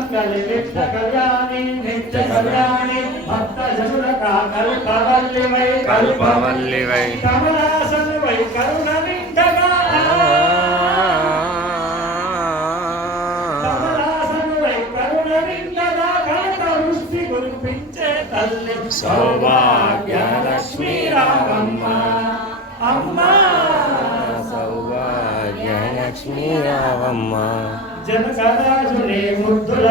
నిత్య కళ్యాణి నిత్య కళ్యాణి భక్త కల్పవల్లివై కరుణ నిండగా కమలాసను వై కరుణ నిండగా కనక వృష్టి కురిపించే తల్లి. సౌభాగ్య లక్ష్మీ రామమ్మ అమ్మ సౌభాగ్య లక్ష్మీ రావమ్మ జనకరాజునే ముద్దుల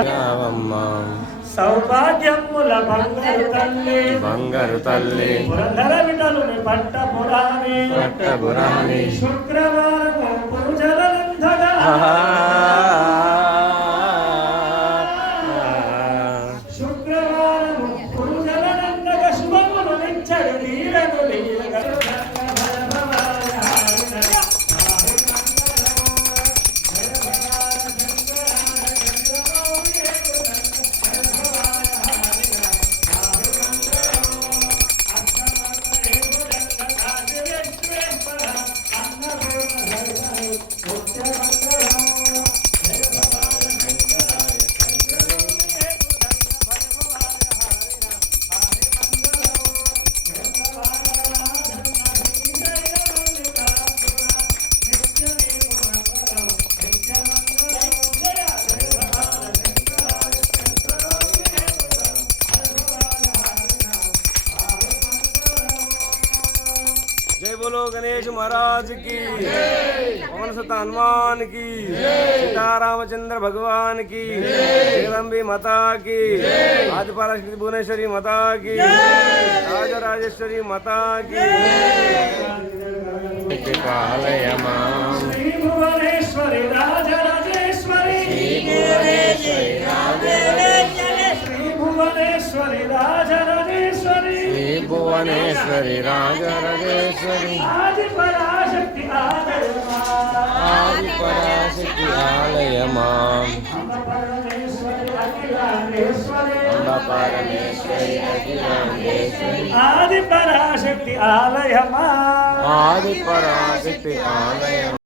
సౌభాగ్యముల బంగారు తల్లి. బంగారు తల్లి. పురంధర విటలుని పట్ట పురాణి పట్టపురాణి శుక్రవారము పూజలంధగా శుక్రవారము జై బోలో గణేష్ మహారాజ్కి. పవన్ సుత హనుమాన్కి. సీతారామచంద్ర భగవాన్కి. జగదంబి మాతాకి ఆదిపరాశక్తి భువనేశ్వరి మాతాకి రాజరాజేశ్వరి మాతాకి పాలయమా భువనేశ్వరి రాజరాజేశ్వరి. శ్రీ భువనేశ్వరి రాజరాజేశ్వరి. శ్రీ భువనేశ్వరి రాజరాజేశ్వరి. భువనేశ్వరి రాజరగేశ్వరి ఆది పరాశక్తి ఆలయమా ఆది పరాశక్తి ఆలయమా ఆది పరాశక్తి ఆలయమా